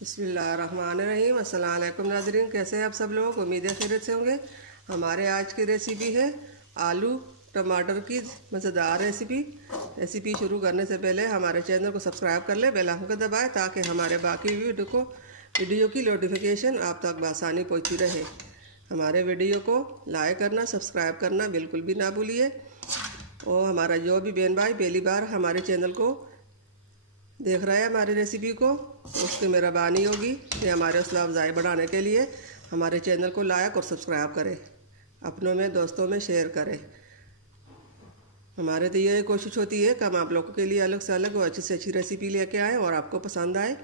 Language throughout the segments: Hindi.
बिस्मिल्लाहिर्रहमानिर्रहीम। अस्सलाम वालेकुम नाज़रीन, कैसे हैं आप सब लोग? उम्मीद है खैरियत से होंगे। हमारे आज की रेसिपी है आलू टमाटर की मज़ेदार रेसिपी शुरू करने से पहले हमारे चैनल को सब्सक्राइब कर लें, बेल आइकन को दबाएं ताकि हमारे बाकी वीडियो की नोटिफिकेशन आप तक बआसानी पहुंचती रहे। हमारे वीडियो को लाइक करना, सब्सक्राइब करना बिल्कुल भी ना भूलिए। और हमारा जो भी बहन भाई पहली बार हमारे चैनल को देख रहे हैं हमारी रेसिपी को, उसकी मेहरबानी होगी कि हमारे हौसला अफजाई बढ़ाने के लिए हमारे चैनल को लाइक और सब्सक्राइब करें, अपनों में दोस्तों में शेयर करें। हमारे तो ये कोशिश होती है कि हम आप लोगों के लिए अलग से अलग और अच्छी से अच्छी रेसिपी लेके आएँ और आपको पसंद आए।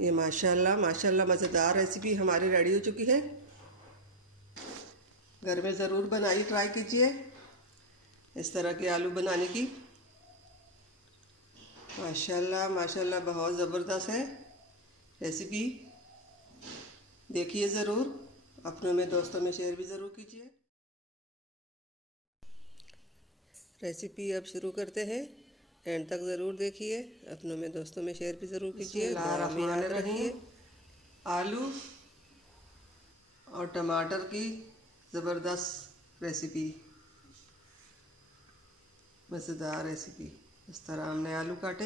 ये माशाल्लाह मज़ेदार रेसिपी हमारी रेडी हो चुकी है। घर में ज़रूर बनाइए, ट्राई कीजिए इस तरह के आलू बनाने की। माशाल्लाह बहुत ज़बरदस्त है रेसिपी। देखिए ज़रूर, अपनों में दोस्तों में शेयर भी ज़रूर कीजिए। रेसिपी अब शुरू करते हैं, एंड तक ज़रूर देखिए, अपनों में दोस्तों में शेयर भी ज़रूर कीजिए। याद रखिए, आलू और टमाटर की ज़बरदस्त रेसिपी, मज़ेदार रेसिपी। इस तरह हमने आलू काटे,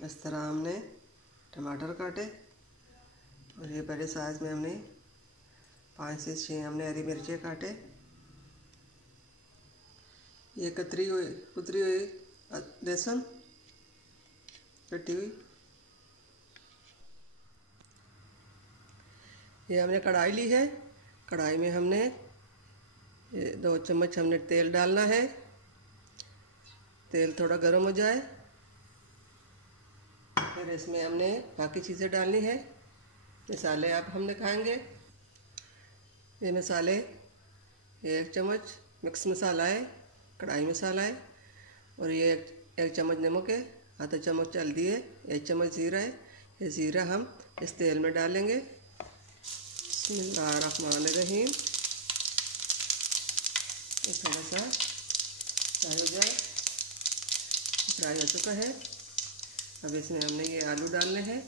इस तरह हमने टमाटर काटे, और ये बड़े साइज़ में हमने 5 से 6 हमने हरी मिर्चें काटे। ये कुतरी हुई लहसुन कटी हुई। ये हमने कढ़ाई ली है, कढ़ाई में हमने 2 चम्मच हमने तेल डालना है। तेल थोड़ा गर्म हो जाए, फिर इसमें हमने बाकी चीज़ें डालनी है। मसाले आप हमने खाएंगे। ये मसाले 1 चम्मच मिक्स मसाला है, कढ़ाई मसाला है, और ये 1 चम्मच नमक है, आधा चम्मच हल्दी है, 1 चम्मच ज़ीरा है। ये ज़ीरा हम इस तेल में डालेंगे। बिस्मिल्लाहिर्रहमानिर्रहीम। ये थोड़ा सा फ्राई हो जाए, फ्राई हो चुका है। अब इसमें हमने ये आलू डालने हैं।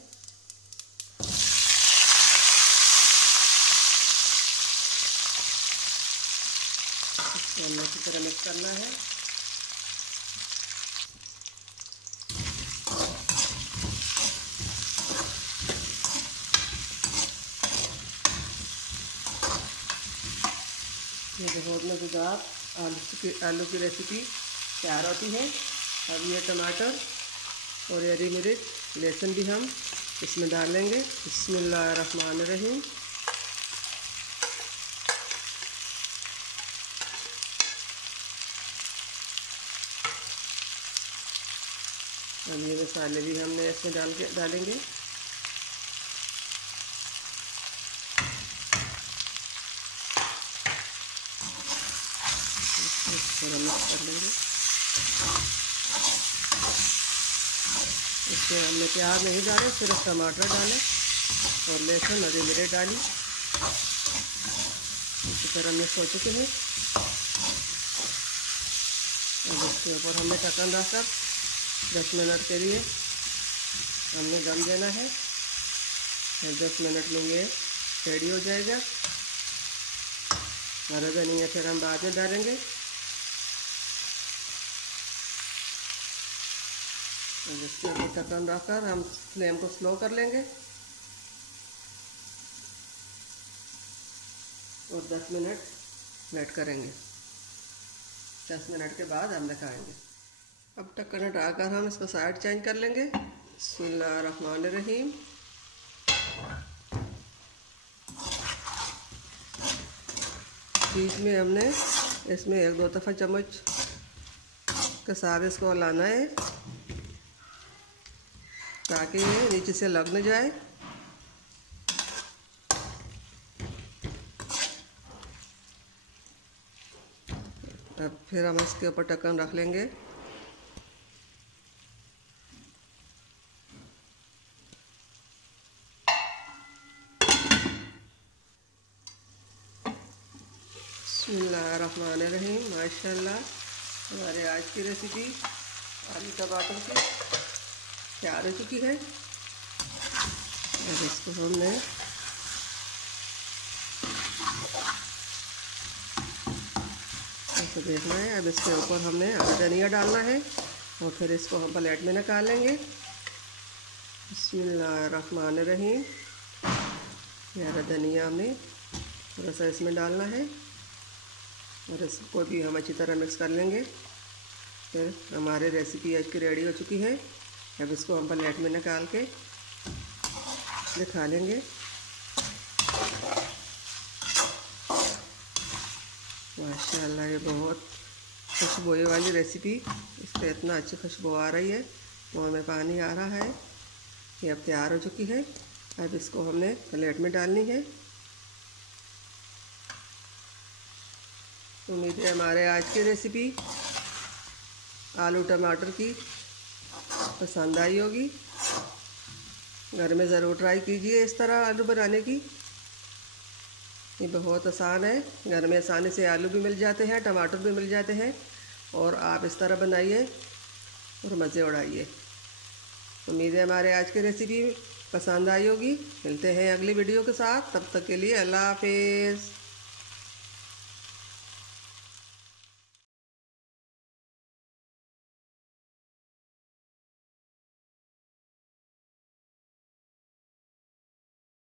इसको हमने अच्छी तरह मिक्स करना है। ये बहुत मज़ेदार आलू की रेसिपी तैयार होती है। अब ये टमाटर और हरी मिर्च लहसुन भी हम इसमें डालेंगे। बिस्मिल्लाहिर्रहमानिर्रहीम। अब ये मसाले भी हमने इसमें डालेंगे। थोड़ा मिक्स कर लेंगे। इसमें हमने प्याज नहीं डाले, सिर्फ टमाटर डाले और लहसुन हरी मिर्च डाली। इसी तरह मिक्स हो चुके हैं। अब इसके ऊपर हमने ढक्कन रखकर 10 मिनट के लिए हमने दम देना है। फिर 10 मिनट में ये रेडी हो जाएगा। हरा धनिया फिर हम बाद में डालेंगे। और इसके ऊपर ढक्कन रखकर हम फ्लेम को स्लो कर लेंगे और 10 मिनट वेट करेंगे। 10 मिनट के बाद हम दिखाएंगे। अब ढक्कन हटाकर हम इसको साइड चेंज कर लेंगे। बिस्मिल्लाहिर्रहमानिर्रहीम। बीच में हमने इसमें 1-2 दफ़ा चम्मच के साथ इसको हिलाना है ताकि ये नीचे से लग न जाए। अब फिर हम इसके ऊपर ढक्कन रख लेंगे। बिस्मिल्लाहिर्रहमानिर्रहीम। माशाल्लाह हमारे आज की रेसिपी आलू टमाटर की तैयार हो चुकी है। अब इसको हमने ऐसे देखना है। अब इसके ऊपर हमने हरा धनिया डालना है और फिर इसको हम प्लेट में निकालेंगे। बिस्मिल्लाहिर्रहमानिर्रहीम। हरा धनिया हमने थोड़ा सा इसमें डालना है और इसको भी हम अच्छी तरह मिक्स कर लेंगे। फिर हमारी रेसिपी आज की रेडी हो चुकी है। अब इसको हम प्लेट में निकाल के दिखा लेंगे। माशाल्लाह, ये बहुत खुशबू वाली रेसिपी, इस पर इतना अच्छी खुशबू आ रही है, मुँह में पानी आ रहा है। ये अब तैयार हो चुकी है। अब इसको हमने प्लेट में डालनी है। उम्मीद है हमारे आज की रेसिपी आलू टमाटर की पसंद आई होगी। घर में ज़रूर ट्राई कीजिए इस तरह आलू बनाने की। ये बहुत आसान है, घर में आसानी से आलू भी मिल जाते हैं, टमाटर भी मिल जाते हैं, और आप इस तरह बनाइए और मज़े उड़ाइए। उम्मीद है हमारे आज की रेसिपी पसंद आई होगी। मिलते हैं अगली वीडियो के साथ, तब तक के लिए अल्लाह हाफिज़।